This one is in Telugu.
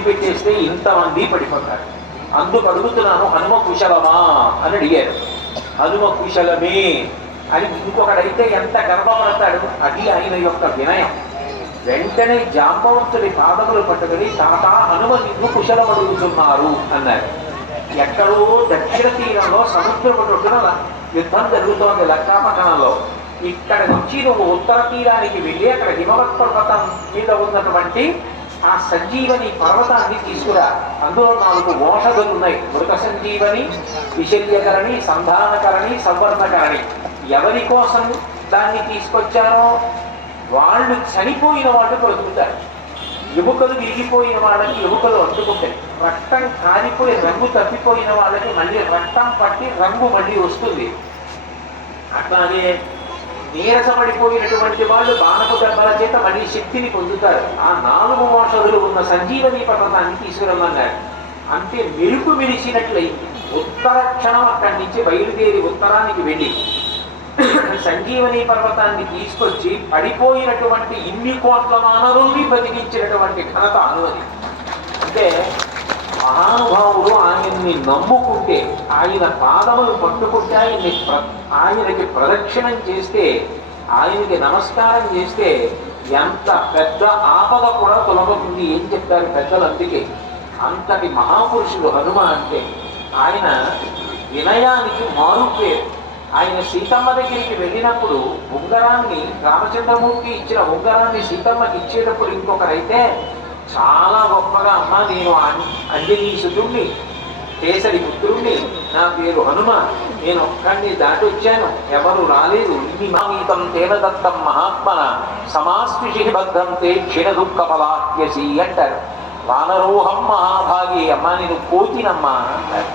వదిలిపెట్టేస్తే ఇంతమంది పడిపోతారు. అందుకు అడుగుతున్నాను, హనుమ కుశలమా అని అడిగారు. హనుమ కుశలమే అని ఇంకొకడైతే ఎంత గర్వపడతాడు. అది ఆయన యొక్క వినయం. వెంటనే జాంబవంతుడి పాదములు పట్టుకుని, తాత హనుమ నిన్ను కుశలం అడుగుతున్నారు అన్నారు. ఎక్కడో దక్షిణ తీరంలో సముద్రపు ఒడ్డున యుద్ధం జరుగుతోంది లంకాపట్టణంలో. ఇక్కడ నుంచి నువ్వు ఉత్తర తీరానికి వెళ్ళి అక్కడ హిమవత్ పర్వతం మీద ఉన్నటువంటి ఆ సంజీవని పర్వతాన్ని తీసుకురా. అందులో 4 ఓషధులు ఉన్నాయి. మృత సంజీవని, విశల్యకరణి, సంధానకరణి, సంవర్ణకరణి. ఎవరి కోసం దాన్ని తీసుకొచ్చారో వాళ్ళు చనిపోయిన వాళ్ళు బ్రతుకుతారు. ఎముకలు విరిగిపోయిన వాళ్ళకి ఎముకలు అంటుకుంటాయి. రక్తం కారిపోయి రంగు తప్పిపోయిన వాళ్ళకి మళ్ళీ రక్తం పట్టి రంగు మళ్ళీ వస్తుంది. అట్లాగే నీరసపడిపోయినటువంటి వాళ్ళు బాణపు దెబ్బల చేత మళ్ళీ శక్తిని పొందుతారు. ఆ 4 ఔషధులు ఉన్న సంజీవని పర్వతాన్ని తీసుకురమ్మన్నారు. అంటే మెరుపు విరిచినట్లయింది. ఉత్తర క్షణం అక్కడి నుంచి బయలుదేరి ఉత్తరానికి వెళ్ళి సంజీవని పర్వతాన్ని తీసుకొచ్చి పడిపోయినటువంటి ఇన్ని కోట్ల మానవుల్ని బతికించినటువంటి ఘనత హనుమది. అంటే మహానుభావుడు ఆయన్ని నమ్ముకుంటే, ఆయన పాదములు పట్టుకుంటే, ఆయనకి ప్రదక్షిణం చేస్తే, ఆయనకి నమస్కారం చేస్తే ఎంత పెద్ద ఆపద కూడా తొలగుతుంది. ఏం చెప్తారు పెద్దలు? అందుకే అంతటి మహాపురుషుడు హనుమ. అంటే ఆయన వినయానికి మారు పేరు. ఆయన సీతమ్మ దగ్గరికి వెళ్ళినప్పుడు ఉంగరాన్ని, రామచంద్రమూర్తి ఇచ్చిన ఉంగరాన్ని సీతమ్మకి ఇచ్చేటప్పుడు ఇంకొకరైతే చాలా గొప్పగా, అమ్మ నేను అంజనీసుతుణ్ణి, కేసరి పుత్రుణ్ణి, నా పేరు హనుమ, నేను ఒక్కడిని దాటి వచ్చాను, ఎవరు రాలేదు, ఇన్ని మామీతం తేనదత్తం మహాత్మన సమాస్పృశిబద్ధం తే క్షీణ దుఃఖ ఫలాహ్యసి అంటారు. వానరోహం మహాభాగి, అమ్మ నేను కోతినమ్మా అంటారు.